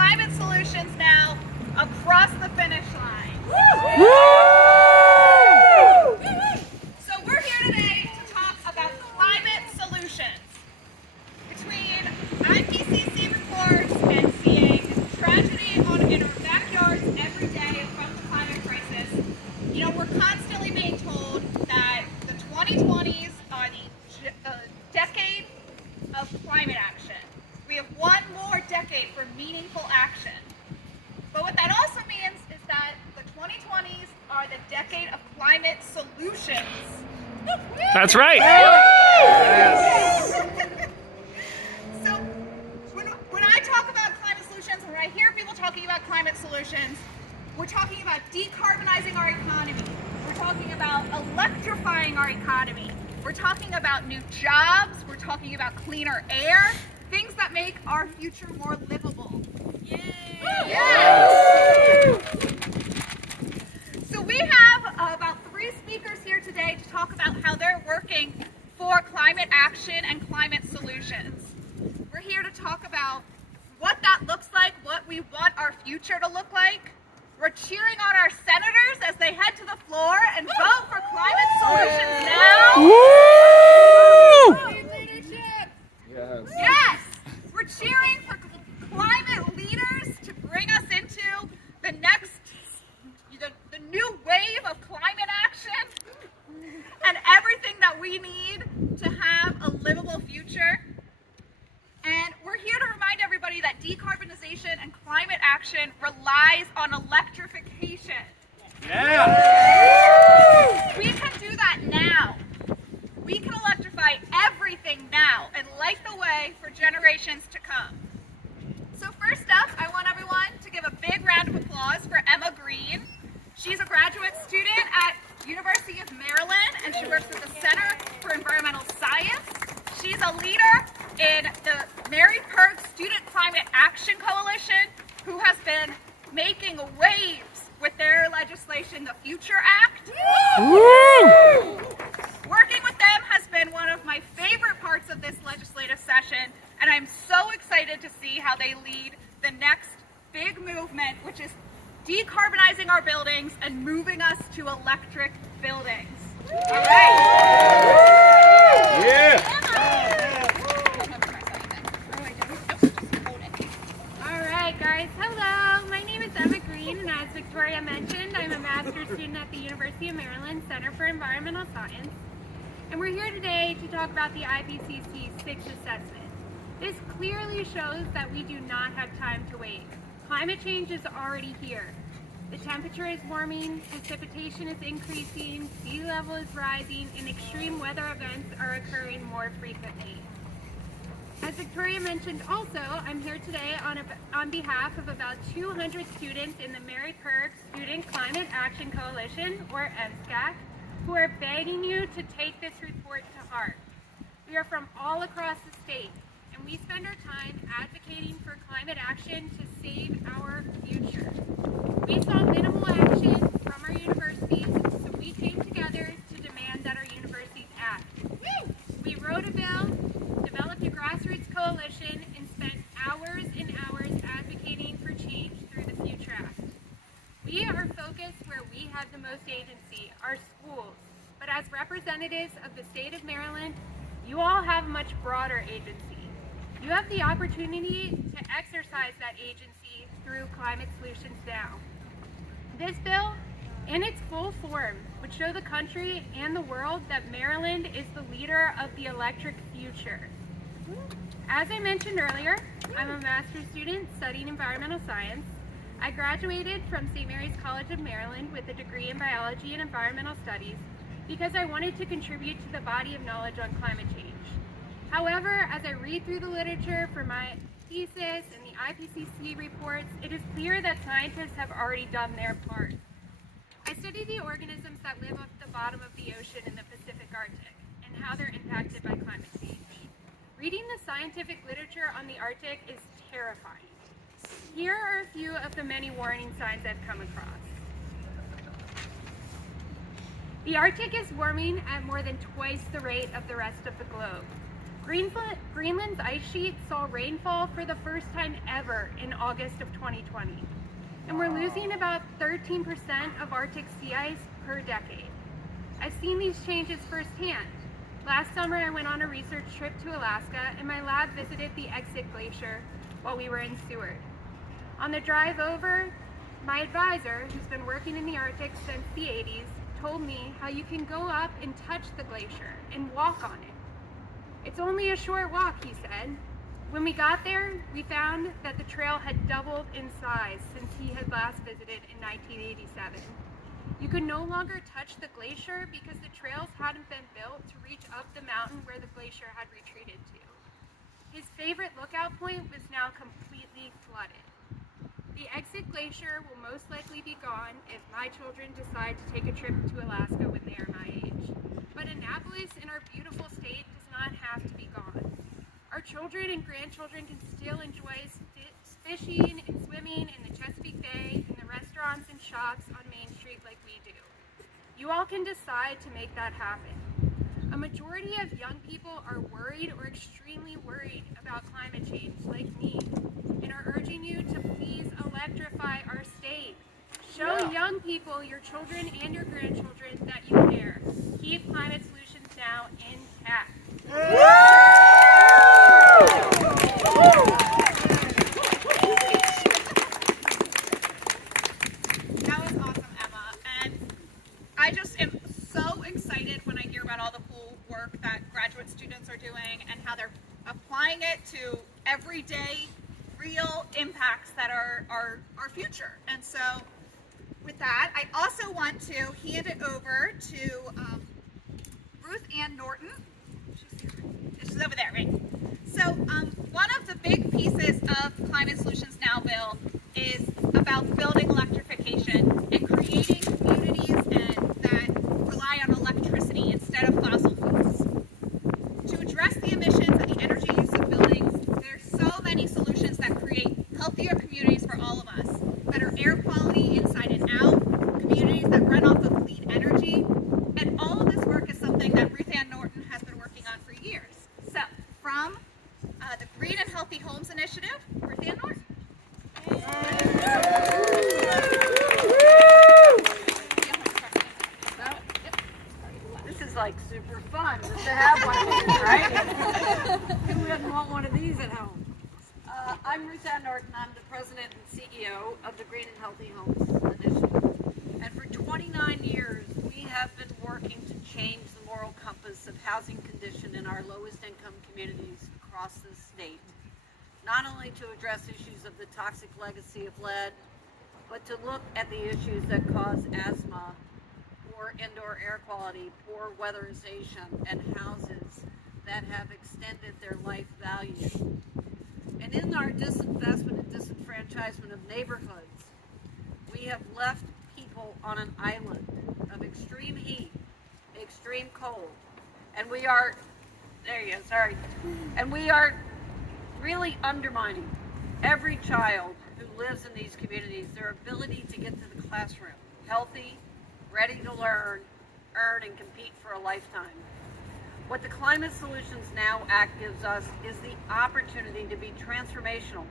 climate solutions now across the finish line. So we're here today to talk about climate solutions. Between IPCC reports and seeing tragedy in our backyards every day from the climate crisis, you know, we're constantly being told that the 2020s are the decade of climate action. We have one more decade for meaningful action. But what that also means is that the 2020s are the decade of climate solutions. That's right. Yes. So when I talk about climate solutions, when I hear people talking about climate solutions, we're talking about decarbonizing our economy. We're talking about electrifying our economy. We're talking about new jobs. We're talking about cleaner air, things that make our future more livable. Yay! Yes! So we have about 3 speakers here today to talk about how they're working for climate action and climate solutions. We're here to talk about what that looks like, what we want our future to look like. We're cheering on our senators as they head to the floor and vote for climate solutions now. Woo! Leadership. Yes. Yes. We're cheering for climate leaders to bring us into the next, the new wave of climate action and everything that we need to have a livable future. And we're here to remind everybody that decarbonization and climate action relies on electrification. Yeah. We can do that now. We can electrify everything now and light the way for generations to come. So first up, I want everyone to give a big round of applause for Emma Green. She's a graduate student at University of Maryland, and she works at the Center for Environmental Science. She's a leader in the Mary Perg Student Climate Action Coalition, who has been making waves with their legislation, the Future Act. Woo! Working with them has been one of my favorite parts of this legislative session, and I'm so excited to see how they lead the next big movement, which is decarbonizing our buildings and moving us to electric buildings. All right. Yeah. Alright guys, hello! My name is Emma Green, and as Victoria mentioned, I'm a master's student at the University of Maryland Center for Environmental Science. And we're here today to talk about the IPCC 6th assessment. This clearly shows that we do not have time to wait. Climate change is already here. The temperature is warming, precipitation is increasing, sea level is rising, and extreme weather events are occurring more frequently. As Victoria mentioned also, I'm here today on behalf of about 200 students in the Mary Perg Student Climate Action Coalition, or MSCAC, who are begging you to take this report to heart. We are from all across the state, and we spend our time advocating for climate action to save our future. We saw minimal action from our universities, so we came together to demand that our universities act. We wrote a bill, developed a grassroots coalition, and spent hours and hours advocating for change through the Future Act. We are focused where we have the most agency, our schools. But as representatives of the state of Maryland, you all have much broader agency. You have the opportunity to exercise that agency through Climate Solutions Now. This bill, in its full form, would show the country and the world that Maryland is the leader of the electric future. As I mentioned earlier, I'm a master's student studying environmental science. I graduated from St. Mary's College of Maryland with a degree in biology and environmental studies because I wanted to contribute to the body of knowledge on climate change. However, as I read through the literature for my thesis and the IPCC reports, it is clear that scientists have already done their part. I study the organisms that live at the bottom of the ocean in the Pacific Arctic and how they're impacted by climate change. Reading the scientific literature on the Arctic is terrifying. Here are a few of the many warning signs I've come across. The Arctic is warming at more than twice the rate of the rest of the globe. Greenland's ice sheet saw rainfall for the first time ever in August of 2020. And we're losing about 13% of Arctic sea ice per decade. I've seen these changes firsthand. Last summer I went on a research trip to Alaska and my lab visited the Exit Glacier while we were in Seward. On the drive over, my advisor, who's been working in the Arctic since the 80s, told me how you can go up and touch the glacier and walk on it. It's only a short walk, he said. When we got there, we found that the trail had doubled in size since he had last visited in 1987. You could no longer touch the glacier because the trails hadn't been built to reach up the mountain where the glacier had retreated to. His favorite lookout point was now completely flooded. The Exit Glacier will most likely be gone if my children decide to take a trip to Alaska when they are my age. But Annapolis in our beautiful state does not have to be gone. Our children and grandchildren can still enjoy fishing and swimming in the Chesapeake Bay, in the restaurants and shops on Main Street like we do. You all can decide to make that happen. A majority of young people are worried or extremely worried about climate change, like me, and are urging you to please electrify our state. Show young people, your children and your grandchildren, that you care. Keep Climate Solutions Now intact. That was awesome, Emma. And I just am so excited when I hear about all the cool work that graduate students are doing and how they're applying it to everyday, real impacts that are our future. And so with that, I also want to hand it over to Ruth Ann Norton. She's over there, right? So one of the big pieces of Climate Solutions Now bill is about building electrification and creating communities that rely on electricity instead of fossil fuels. To address the emissions and the energy use of buildings, there's so many solutions that create healthier communities for all of us. Better air quality inside and out, communities that run off of clean energy, and all of this work is something that Ruth Ann Norton has been working on for years. So, from the Green and Healthy Homes Initiative, Ruth Ann Norton. This is like super fun just to have one of these, right? Who wouldn't want one of these at home? I'm Ruth Ann Norton. I'm the president and CEO of the Green and Healthy Homes Initiative. And for 29 years, we have been working to change the moral compass of housing condition in our lowest income communities across the state. Not only to address issues of the toxic legacy of lead, but to look at the issues that cause asthma, poor indoor air quality, poor weatherization, and houses that have extended their life value. And in our disinvestment and disenfranchisement of neighborhoods, we have left people on an island of extreme heat, extreme cold, and we are, there you go, sorry, and we are really undermining every child who lives in these communities, their ability to get to the classroom, healthy, ready to learn, earn, and compete for a lifetime. What the Climate Solutions Now Act gives us is the opportunity to be transformational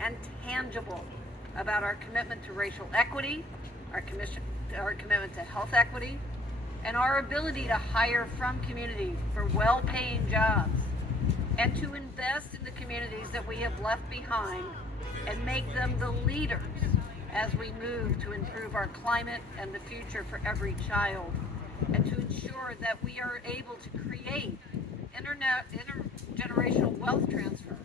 and tangible about our commitment to racial equity, our commitment to health equity, and our ability to hire from communities for well-paying jobs, and to invest in the communities that we have left behind and make them the leaders as we move to improve our climate and the future for every child, and to ensure that we are able to create intergenerational wealth transfer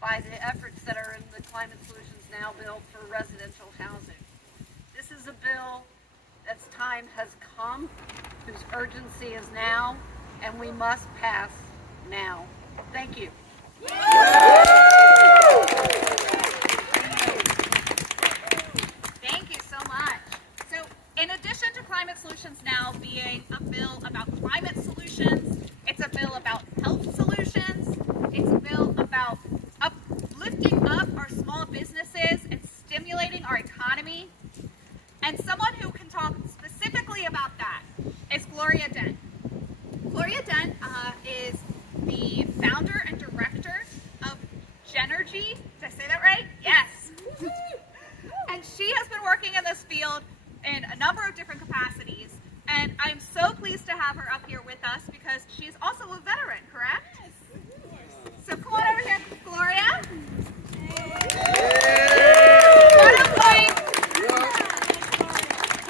by the efforts that are in the Climate Solutions Now bill for residential housing. This is a bill that's time has come, whose urgency is now, and we must pass now. Thank you. Thank you so much. So, in addition to Climate Solutions Now being a bill about climate solutions, it's a bill about health solutions, it's a bill about lifting up our small businesses and stimulating our economy. And someone who can talk specifically about that is Gloria Dent. Gloria Dent is the number of different capacities. And I'm so pleased to have her up here with us because she's also a veteran, correct? So come on over here, Gloria.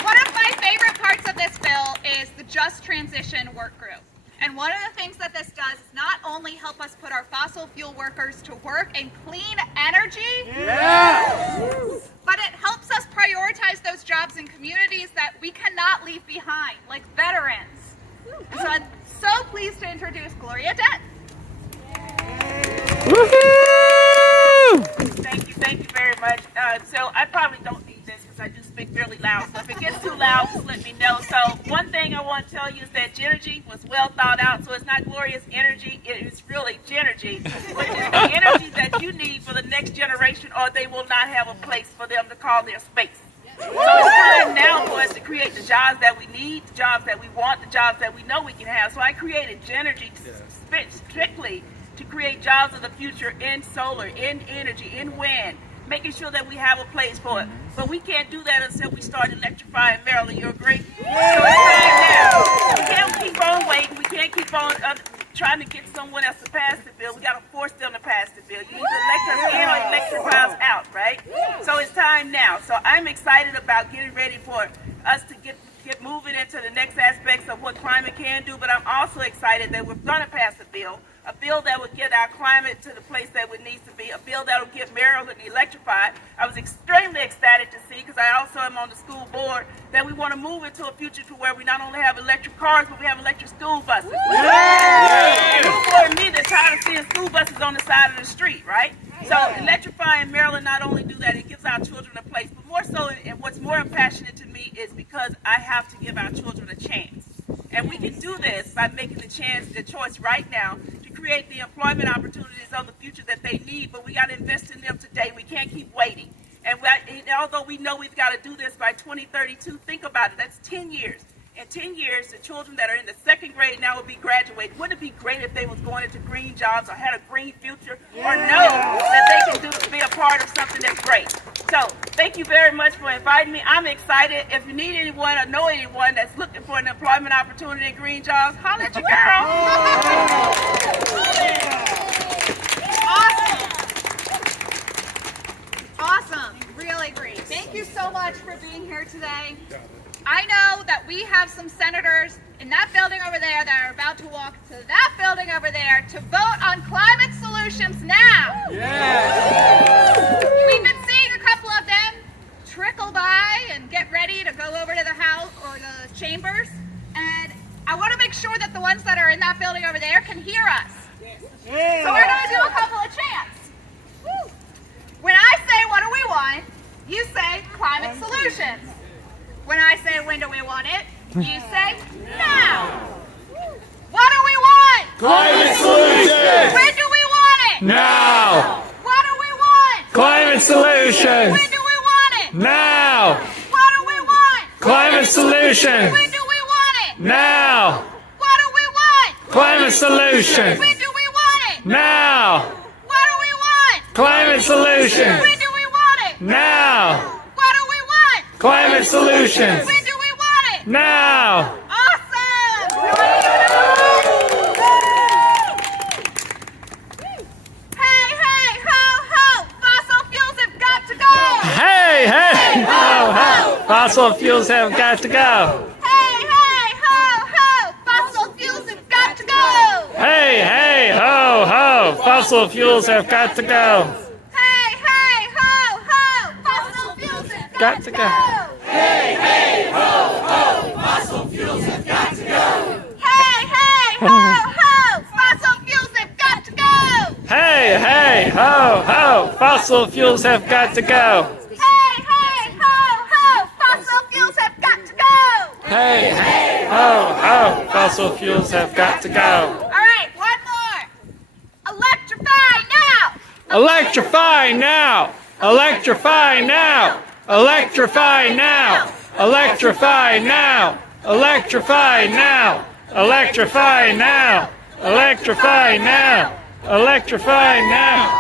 One of my favorite parts of this bill is the Just Transition Work Group. And one of the things that this does is not only help us put our fossil fuel workers to work in clean energy, but it helps us prioritize those jobs in communities that we cannot leave behind, like veterans. And so I'm so pleased to introduce Gloria Dent. Woohoo! Thank you very much. So I probably don't need this because I do speak really loud. So if it gets too loud, just let me know. So one thing I want to tell you is that Genergy was well thought out. So it's not Gloria's energy, it is really Genergy, which is the energy that you need for the next generation, or they will not have a place for them to call their space. So it's time now for us to create the jobs that we need, the jobs that we want, the jobs that we know we can have. So I created Genergy strictly to create jobs of the future in solar, in energy, in wind, making sure that we have a place for it. But we can't do that until we start electrifying Maryland. You agree? So it's time now. We can't keep on waiting. We can't keep on trying to get someone else to pass the bill. We got to force them to pass the bill. You either elect us in or electrify us out, right? So it's time now. So I'm excited about getting ready for us to get moving into the next aspects of what climate can do, but I'm also excited that we're going to pass a bill that would get our climate to the place that it needs to be, a bill that will get Maryland electrified. I was extremely ecstatic to see, because I also am on the school board, that we want to move into a future to where we not only have electric cars, but we have electric school buses. And who more than me that's tired of seeing school buses on the side of the street, right? So electrifying Maryland not only do that, it gives our children a place, but more so, and what's more passionate to me is because I have to give our children a chance. And we can do this by making the choice right now to create the employment opportunities of the future that they need, but we got to invest in them today. We can't keep waiting. And although we know we've got to do this by 2032, think about it, that's 10 years. In 10 years, the children that are in the second grade now will be graduating. Wouldn't it be great if they was going into green jobs or had a green future, or know that they can be a part of something that's great? So thank you very much for inviting me. I'm excited. If you need anyone or know anyone that's looking for an employment opportunity in green jobs, holler at your girl. Awesome. Really great. Thank you so much for being here today. I know that we have some senators in that building over there that are about to walk to that building over there to vote on climate solutions now. We've been seeing a couple of them trickle by and get ready to go over to the House or the chambers. And I want to make sure that the ones that are in that building over there can hear us. So we're going to do a couple of chants. When I say, what do we want? You say climate solutions. When I say, when do we want it? You say, now. What do we want? Climate solutions! When do we want it? Now! What do we want? Climate solutions! When do we want it? Now! What do we want? Climate solutions! When do we want it? Now! What do we want? Climate solutions! When do we want it? Now! What do we want? Climate solutions! When do we want it? Now! What do we want? Climate solutions! When do we want it? Now! Awesome! Hey, hey, ho, ho! Fossil fuels have got to go! Hey, hey, ho, ho! Fossil fuels have got to go! Hey, hey, ho, ho! Fossil fuels have got to go! Hey, hey, ho, ho! Fossil fuels have got to go! Hey, hey, ho, ho! Fossil fuels have got to go! Hey, hey, ho, ho! Fossil fuels have got to go! Hey, hey, ho, ho! Fossil fuels have got to go! Hey, hey, ho, ho! Fossil fuels have got to go! Hey, hey, ho, ho! Fossil fuels have got to go! Hey, hey, ho, ho! Fossil fuels have got to go! All right, one more. Electrify now! Electrify now! Electrify now! Electrify now! Electrify now! Electrify now! Electrify now! Electrify now! Electrify now!